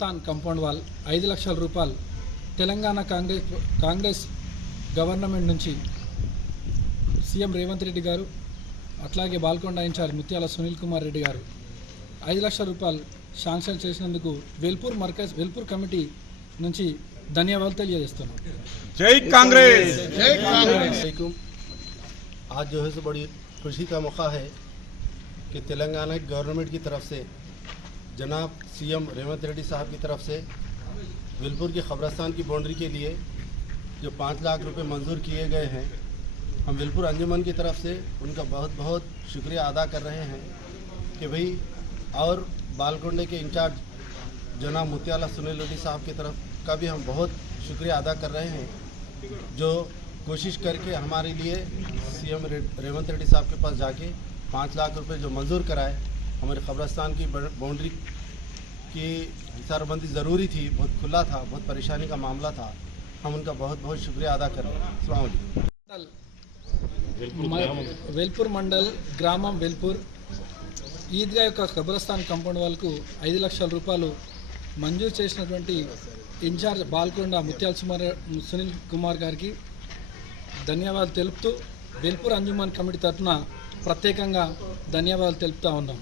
ఖబరస్థాన్ compound wall 5 లక్షల రూపాయలు Telangana Congress government నుంచి సీఎం రేవంత్ రెడ్డి గారు అట్లాగే బాల్కొండ ఇన్ఛార్జ్ ముత్యాల సునీల్ కుమార్ రెడ్డి గారు 5 లక్షల రూపాయలు శాంక్షన్ చేసినందుకు వెల్పూర్ కమిటీ నుంచి ధన్యవాదాలు తెలియజేస్తున్నాం। जय कांग्रेस। जय कांग्रेस। आज जो है सो बड़ी खुशी का मौका है कि तेलंगाना गवर्नमेंट की तरफ से जनाब सीएम रेवंत रेड्डी साहब की तरफ से वेलपुर की खबरस्तान की बाउंड्री के लिए जो 5 लाख रुपए मंजूर किए गए हैं, हम वेलपुर अंजुमन की तरफ से उनका बहुत बहुत शुक्रिया अदा कर रहे हैं कि भाई, और बालकोंडे के इंचार्ज जनाब मुत्याला सुनील रेड्डी साहब की तरफ का भी हम बहुत शुक्रिया अदा कर रहे हैं, जो कोशिश करके हमारे लिए सीएम रेवंत रेड्डी साहब के पास जाके 5 लाख रुपए जो मंजूर कराए। हमारे खबरस्तान की बाउंड्री की हिसारबंदी ज़रूरी थी, बहुत खुला था, बहुत परेशानी का मामला था। हम उनका बहुत बहुत शुक्रिया अदा कर रहे हैं। अस्सलाम वालेकुम। वेलपुर मंडल ग्रामం వెల్పూర్ ఈద్గా యొక్క ఖబరస్థాన్ కాంపౌండ్ వాల్కు 5 లక్షల రూపాయలు మంజూరు చేసినటువంటి ఇన్ఛార్జ్ బాల్కొండ ముత్యాల సునీల్ కుమార్ గారికి ధన్యవాదాలు తెలుపుతూ వెల్పూర్ అంజుమన్ కమిటీ తరఫున ప్రత్యేకంగా ధన్యవాదాలు తెలుపుతా ఉన్నాం।